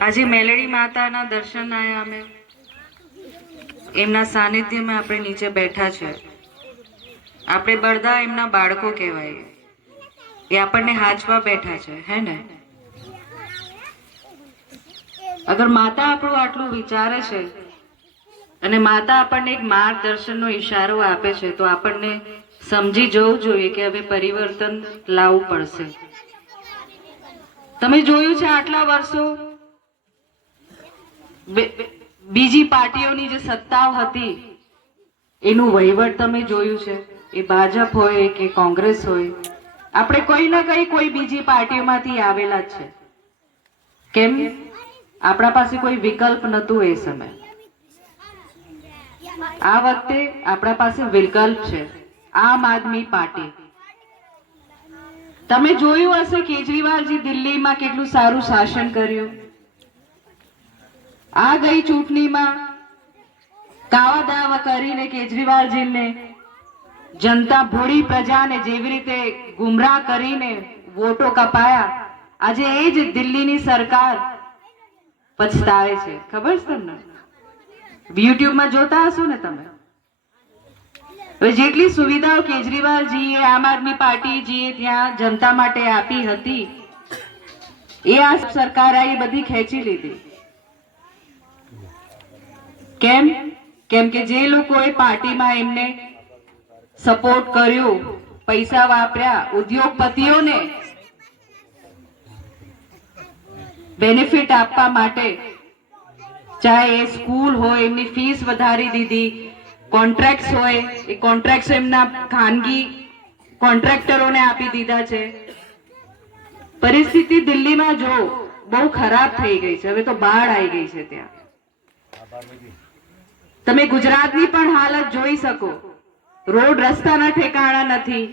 આજે મેલડી માતાના દર્શન આયા અમે. એમના સાનિધ્યમાં આપણે નીચે બેઠા છે. આપણે બધા એમના બાળકો કહેવાય. એ આપણને હાચવા બેઠા છે, હે ને? અગર માતા આપણું આટલું વિચારે છે અને માતા આપણને એક માર્ગદર્શનનો ઈશારો આપે છે, તો આપણને સમજી જવું જોઈએ કે હવે પરિવર્તન લાવવું પડશે. તમે જોયું છે આટલા વર્ષો? બીજી પાર્ટીઓની જે સત્તા હતી, એનું વહીવટ તમે જોયું છે. એ ભાજપ હોય કે કોંગ્રેસ હોય, આપણે કોઈ ના કઈ કોઈ બીજી પાર્ટીઓમાંથી આવેલા છે. કેમ? આપણા પાસે કોઈ વિકલ્પ નહોતું એ સમય. આ વખતે આપણા પાસે વિકલ્પ છે. આમ આદમી પાર્ટી. તમે જોયું હશે કેજરીવાલજી દિલ્હીમાં કેટલું સારું શાસન કર્યું? આ ગઈ ચૂંટણીમાં કાવા દાવા કરીને કેજરીવાલજીને જનતા ભોળી પ્રજાને જેવી રીતે ગુમરાહ કરીને વોટો કપાયા, આજે એ જ દિલ્હીની સરકાર પછતાવે છે. ખબર છે તમને? યુટ્યુબમાં જોતા હશો ને તમે? જેટલી સુવિધાઓ કેજરીવાલજીએ, આમ આદમી પાર્ટીજીએ ત્યાં જનતા માટે આપી હતી, એ આ સરકારે એ બધી ખેંચી લીધી. કેમ? કેમ કે જે લોકોએ પાર્ટીમાં એમને સપોર્ટ કર્યો, પૈસા વાપર્યા, ઉદ્યોગપતિઓને બેનિફિટ આપવા માટે, ચાહે એ સ્કૂલ હોય, એમની ફીસ વધારી દીધી કોન્ટ્રાક્ટ હોય, એ કોન્ટ્રાક્ટ એમના ખાનગી કોન્ટ્રાક્ટરોને આપી દીધા છે. પરિસ્થિતિ દિલ્હીમાં જો બહુ ખરાબ થઈ ગઈ છે. હવે તો બાઢ આવી ગઈ છે ત્યાં. તમે ગુજરાતની પણ હાલત જોઈ શકો. રોડ રસ્તાના ઠેકાણા નથી.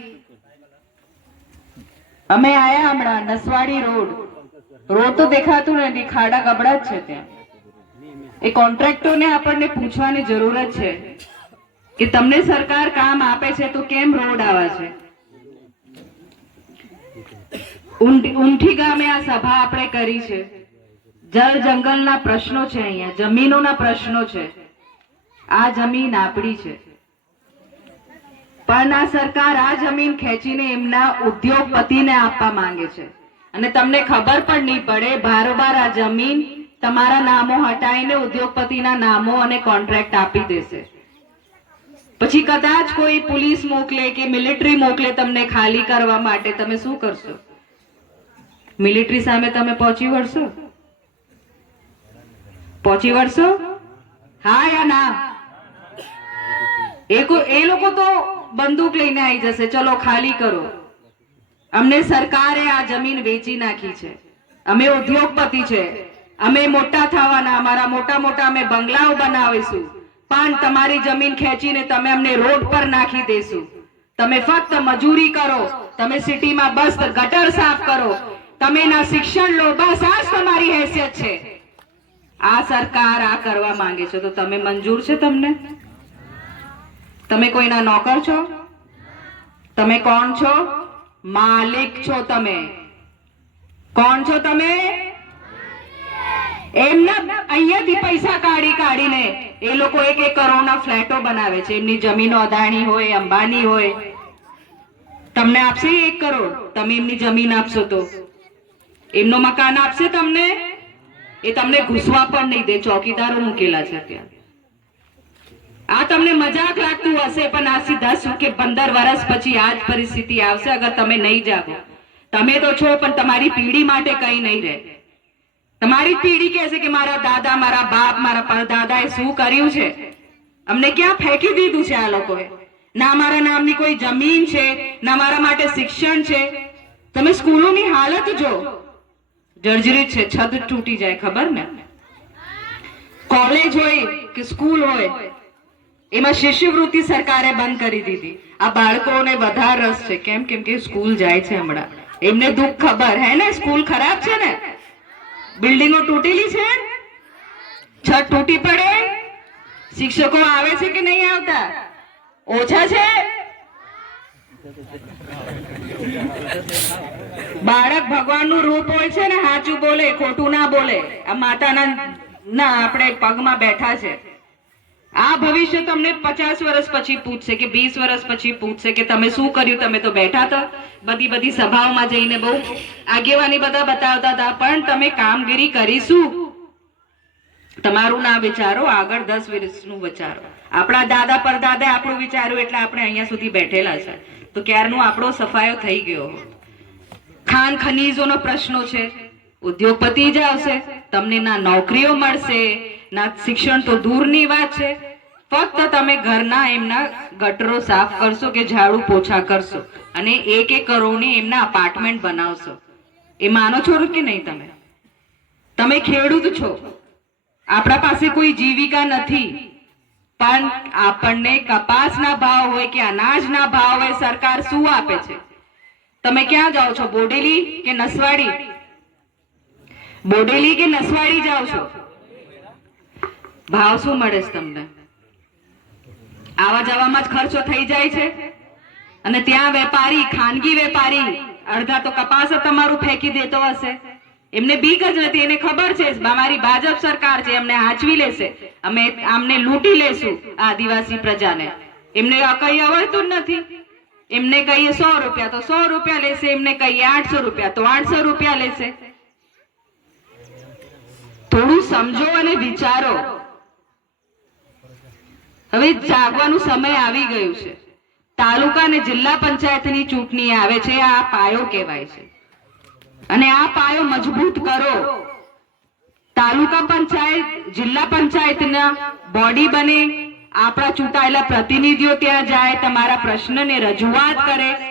અમે આયા હમણાં, નસવાડી રોડ. રોડ તો દેખાતું નથી, ખાડા ગબડા જ છે ત્યાં. એ કોન્ટ્રાક્ટરોને આપણને પૂછવાની જરૂર જ છે. કે તમને સરકાર કામ આપે છે તો કેમ રોડ આવા છે? ઊંઠી ગામે આ સભા આપણે કરી છે. જળ જંગલના પ્રશ્નો છે અહીંયા, જમીનોના પ્રશ્નો છે. આ જમીન આપણી છે. પણ આ સરકાર આ જમીન ખેંચીને એમના ઉદ્યોગપતિને આપવા માંગે છે. અને તમને ખબર પણ નહીં પડે, બારોબાર આ જમીન તમારા નામો હટાઈને ઉદ્યોગપતિના નામો અને કોન્ટ્રાક્ટ આપી દેશે. પછી કદાચ કોઈ પોલીસ મોકલે કે મિલિટરી મોકલે તમને ખાલી કરવા માટે, તમે શું કરશો? મિલિટરી સામે તમે પહોંચી વળશો? પહોંચી વળશો? હા યા ના? એ લોકો તો બંદૂક લઈને આવી જશે. ચલો, ખાલી કરો. અમને સરકારે આ જમીન વેચી નાખી છે. અમે ઉદ્યોગપતિ છે. અમે મોટા થવાના, અમારા મોટા મોટા અમે બંગલાઓ બનાવીશું. પણ તમારી જમીન ખેંચીને તમે અમને રોડ પર નાખી દેશું. તમે ફક્ત મજૂરી કરો, તમે સિટીમાં બસ, ગટર સાફ કરો. તમે ના શિક્ષણ લો, બસ આ જ તમારી હેસિયત છે. આ સરકાર આ કરવા માંગે છે. તો તમે મંજૂર છે તમને? તમે કોઈના નોકર છો? તમે કોણ છો? માલિક છો તમે. કોણ છો તમે? એમના અહીંયાથી પૈસા કાઢી કાઢીને એ લોકો એક એક કરોડના ફ્લેટો બનાવે છે. એમની જમીનો અદાણી હોય, અંબાની હોય. તમને આપશે એક કરોડ. તમે એમની જમીન આપશો તો. એમનો મકાન આપશે તમને. એ તમને ઘૂસવા પણ નહીં દે. ચોકીદારો મૂકેલા છે ત્યાં. આ તમને મજાક લાગતું હશે, પણ આ સીધા શું કે પંદર વર્ષ પછી આ જ પરિસ્થિતિ આવશે, અગર તમે નહીં જાગો. તમે તો છો, પણ તમારી પેઢી માટે કઈ નહીં રહે. તમારી પેઢી કહેશે કે મારા દાદા, મારા બાપ, મારા પરદાદાએ શું કર્યું છે? અમને ક્યાં ફેંકી દીધું છે આ લોકોએ? ના મારા નામની કોઈ જમીન છે, ના મારા માટે શિક્ષણ છે. તમે સ્કૂલોની હાલત જો. જર્જરિત છે, છત તૂટી જાય, ખબર ને? કોલેજ હોય કે સ્કૂલ હોય, એમાં શિષ્યવૃત્તિ સરકારે બંધ કરી દીધી. આ બાળકોને વધારે રસ છે. કેમ? કેમ કે સ્કૂલ જાય છે હમણાં. એમને દુઃખ ખબર. હે ને? સ્કૂલ ખરાબ છે ને? બિલ્ડિંગો તૂટેલી છે? છત તૂટી પડે? શિક્ષકો આવે છે કે નહીં આવતા? ઓછા છે? બાળક ભગવાનનું રૂપ હોય છે ને, સાચું બોલે, ખોટું ના બોલે. આ માતાના ના, આપણે પગમાં બેઠા છે. આ ભવિષ્ય તમને પચાસ વર્ષ પછી પૂછશે કે વીસ વર્ષ પછી પૂછશે કે તમે શું કર્યું? તમે તો બેઠા હતા, બધી બધી સભાઓમાં જઈને બહુ આગેવાની બધા બતાવતા હતા, પણ તમે કામગીરી કરીશું. તમારું ના વિચારો, આગળ દસ વર્ષનું વિચારો. આપણા દાદા પરદાદા આપણું વિચાર્યું એટલે આપણે અહીંયા સુધી બેઠેલા છે. તો ક્યારનો આપણો સફાયો થઈ ગયો ખાન ખનીજોનો પ્રશ્નો છે. ઉદ્યોગપતિ જ આવશે, તમને ના નોકરીઓ મળશે. ના, શિક્ષણ તો દૂરની વાત છે. ફક્ત તમે ઘરના એમના ગટરો સાફ કરશો કે ઝાડુ પોછા કરશો અને એક એક કરોડની એમના અપાર્ટમેન્ટ બનાવશો. એ માનો છો કે નહીં તમે? તમે ખેડૂત છો. આપણા પાસે કોઈ જીવિકા નથી. પણ આપણને કપાસના ભાવ હોય કે અનાજના ભાવ હોય, સરકાર શું આપે છે? તમે ક્યાં જાઓ છો? બોડેલી કે નસવાડી? બોડેલી કે નસવાડી જાઓ છો? ભાવ શું મળે છે તમને? આવા જવામાં જ ખર્ચો થઈ જાય છે? અને ત્યાં વેપારી, ખાનગી વેપારી, અડધા તો કપાસ તમારું ફેંકી દેતો હશે. એમને બીક જ નથી, એને ખબર છે અમારી ભાજપ સરકાર છે, એમને હાચવી લેશે. અમે આમને લૂંટી લેશું આદિવાસી પ્રજાને. એમને કઈ આવડતું જ નથી. એમને કહીએ સો રૂપિયા, તો સો રૂપિયા લેશે, એમને કહીએ આઠસો રૂપિયા, તો આઠસો રૂપિયા લેશે. થોડું સમજો અને વિચારો. હવે જાગવાનું સમય આવી ગયું છે. તાલુકા અને જિલ્લા પંચાયતની ચૂંટણી આવે છે, આ પાયો કહેવાય છે. અને આ પાયો મજબૂત કરો. તાલુકા પંચાયત, જિલ્લા પંચાયતના બોડી બને. આપણા ચૂંટાયેલા પ્રતિનિધિઓ ત્યાં જાય, તમારા પ્રશ્નને રજૂઆત કરે.